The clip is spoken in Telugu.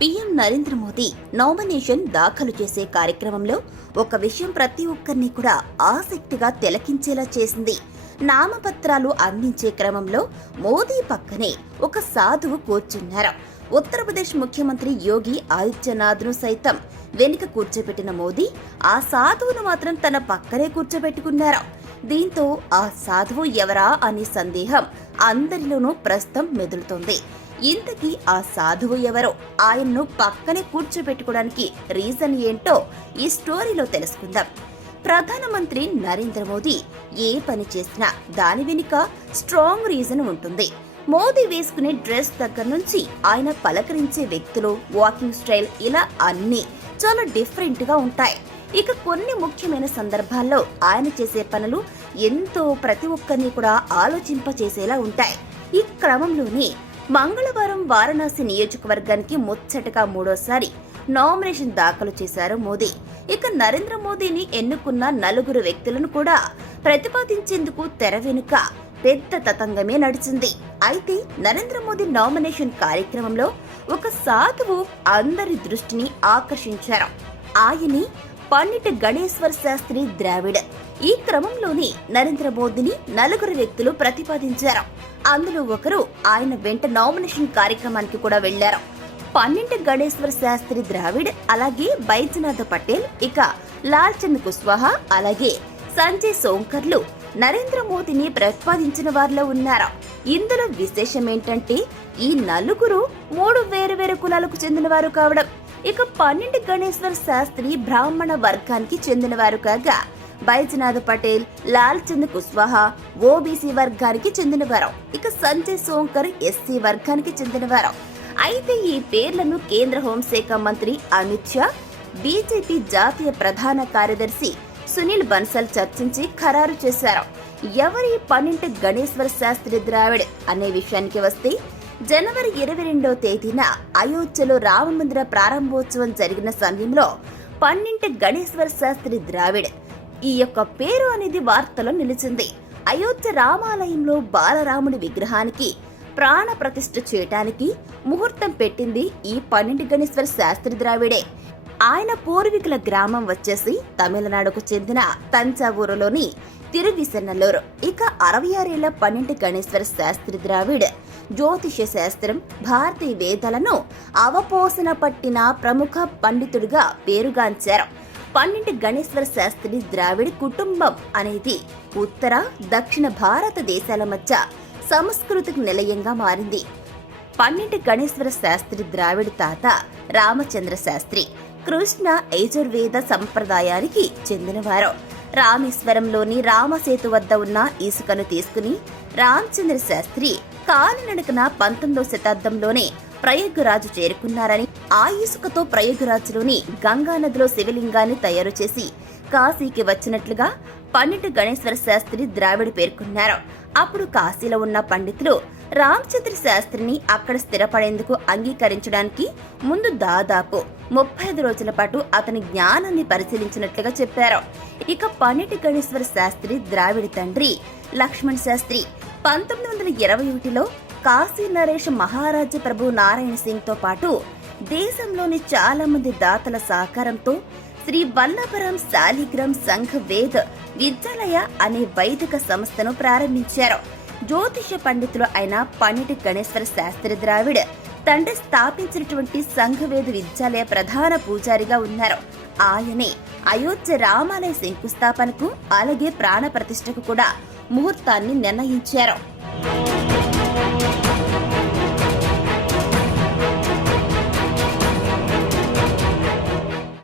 పీఎం నరేంద్ర మోదీ నామినేషన్ దాఖలు చేసే కార్యక్రమంలో ఒక విషయం ప్రతి ఒక్కరిని కూడా ఆసక్తిగా తిలకించేలా చేసింది. నామపత్రాలు అందించే క్రమంలో మోదీ పక్కనే ఒక సాధువు కూర్చున్నారు. ఉత్తరప్రదేశ్ ముఖ్యమంత్రి యోగి ఆదిత్యనాథ్ను సైతం వెనుక కూర్చోబెట్టిన మోదీ ఆ సాధువును మాత్రం తన పక్కనే కూర్చోబెట్టుకున్నారు. దీంతో ఆ సాధువు ఎవరా అనే సందేహం అందరిలోనూ ప్రస్తుతం మెదులుతోంది. ఇంతకీ ఆ సాధువు ఎవరో, ఆయన్ను పక్కనే కూర్చోబెట్టుకోవడానికి రీజన్ ఏంటో ఈ స్టోరీలో తెలుసుకుందాం. ప్రధానమంత్రి నరేంద్ర మోదీ ఏ పని చేసినా దాని వెనుక స్ట్రాంగ్ రీజన్ ఉంటుంది. మోదీ వేసుకునే డ్రెస్ దగ్గర నుంచి ఆయన పలకరించే వ్యక్తులు, వాకింగ్ స్టైల్, ఇలా అన్నీ చాలా డిఫరెంట్ గా ఉంటాయి. ఇక కొన్ని ముఖ్యమైన సందర్భాల్లో ఆయన చేసే పనులు ఎంతో ప్రతి ఒక్కరిని కూడా ఆలోచింపచేసేలా ఉంటాయి. ఈ క్రమంలోనే మంగళవారం వారణాసి నియోజకవర్గానికి ముచ్చటగా మూడోసారి నామినేషన్ దాఖలు చేశారు మోదీ. ఇక నరేంద్ర మోదీని ఎన్నుకున్న నలుగురు వ్యక్తులను కూడా ప్రతిపాదించేందుకు తెర వెనుక పెద్ద తతంగమే నడిచింది. అయితే నరేంద్ర మోదీ నామినేషన్ కార్యక్రమంలో ఒక సాధువు అందరి దృష్టిని ఆకర్షించారు. ఆయనే పండిట్ గణేశ్వర్ శాస్త్రి ద్రావిడ్. ఈ క్రమంలోనే నరేంద్ర మోదీని నలుగురు వ్యక్తులు ప్రతిపాదించారు. అందులో ఒకరు ఆయన వెంట నామినేషన్ కార్యక్రమానికి కూడా వెళ్లారు. పండిట్ గణేశ్వర్ శాస్త్రి ద్రావిడ్, అలాగే బైజనాథ్ పటేల్, ఇక లాల్ చంద్ కుష్వాహా, అలాగే సంజయ్ సోంకర్లు నరేంద్ర మోదీని ప్రతిపాదించిన వారిలో ఉన్నారు. ఇందులో విశేషం ఏంటంటే ఈ నలుగురు 3 వేరు కులాలకు చెందినవారు కావడం. ఇక పండిట్ గణేశ్వర్ శాస్త్రి బ్రాహ్మణ వర్గానికి చెందినవారు కాగా, బైజనాథ్ పటేల్, లాల్ చంద్ కుష్వాహా ఓబీసీ వర్గానికి చెందినవారు. ఇక సంజయ్ సోంకర్ ఎస్సీ వర్గానికి చెందినవారు. అయితే ఈ పేర్లను కేంద్ర హోంశాఖ మంత్రి అమిత్ షా, బీజేపీ జాతీయ ప్రధాన కార్యదర్శి సునీల్ బన్సల్ చర్చించి ఖరారు చేశారు. ఎవరి పండిట్ గణేశ్వర్ శాస్త్రి ద్రావిడ్ అనే విషయానికి వస్తే, జనవరి 22వ తేదీన అయోధ్యలో రామమందిర ప్రారంభోత్సవం జరిగిన సమయంలో పండిట్ గణేశ్వర్ శాస్త్రి ద్రావిడ్ ఈ యొక్క పేరు అనేది వార్తలో నిలిచింది. అయోధ్య రామాలయంలో బాలరాముడి విగ్రహానికి ప్రాణ ప్రతిష్ఠ చేయటానికి ముహూర్తం పెట్టింది ఈ పండిట్ గణేశ్వర్ శాస్త్రి ద్రావిడే. ఆయన పూర్వీకుల గ్రామం వచ్చేసి తమిళనాడుకు చెందిన తంజావూరులోని తిరువిసన్నల్లూరు. ఇక 66 ఏళ్ల పండిట్ గణేశ్వర శాస్త్రి ద్రావిడ్ జ్యోతిష శాస్త్రం, భారతీయ వేదాలను అవపోసన పట్టిన ప్రముఖ పండితుడిగా పేరుగాంచారు. పండిట్ గణేశ్వర శాస్త్రి ద్రావిడ్ కుటుంబం అనేది ఉత్తర, దక్షిణ భారతదేశాల మధ్య సంస్కృతికి నిలయంగా మారింది. పండిట్ గణేశ్వర శాస్త్రి ద్రావిడ్ తాత రామచంద్ర శాస్త్రి కృష్ణ యజుర్వేద సంప్రదాయానికి చెందినవారు. రామేశ్వరంలోని రామసేతు వద్ద ఉన్న ఇసుకను తీసుకుని రామచంద్ర శాస్త్రి కాలినడకన 19వ శతాబ్దంలోనే ప్రయాగరాజు చేరుకున్నారని, ఆ ఇసుకతో ప్రయాగరాజులోని గంగానదిలో శివలింగాన్ని తయారు చేసి కాశీకి వచ్చినట్లుగా పండిట్ గణేశ్వర శాస్త్రి ద్రావిడ్ పేర్కొన్నారు. అప్పుడు కాశీలో ఉన్న పండితులు రామచంద్ర శాస్త్రిని అక్కడ స్థిరపడేందుకు అంగీకరించడానికి ముందు దాదాపు 35 రోజుల పాటు అతని జ్ఞానాన్ని పరిశీలించినట్లుగా చెప్పారు. ఇక పండిట్ గణేశ్వర శాస్త్రి ద్రావిడ్ తండ్రి లక్ష్మణ్ శాస్త్రి 1921లో కాశీ నరేష్ మహారాజ ప్రభు నారాయణ సింగ్ తో పాటు దేశంలోని చాలా మంది దాతల సహకారంతో శ్రీ వల్లభరాం శాలిగ్రామ్ సంఘ్ వేద్ విద్యాలయ అనే వైదిక సంస్థను ప్రారంభించారు. జ్యోతిష పండితులు అయిన పండిట్ గణేశ్వర శాస్త్రి ద్రావిడ్ తండ్రి స్థాపించినటువంటి సంఘవేద విద్యాలయ ప్రధాన పూజారిగా ఉన్నారు. ఆయనే అయోధ్య రామాలయ శంకుస్థాపనకు, అలాగే ప్రాణ ప్రతిష్టకు కూడా ముహూర్తాన్ని నిర్ణయించారు.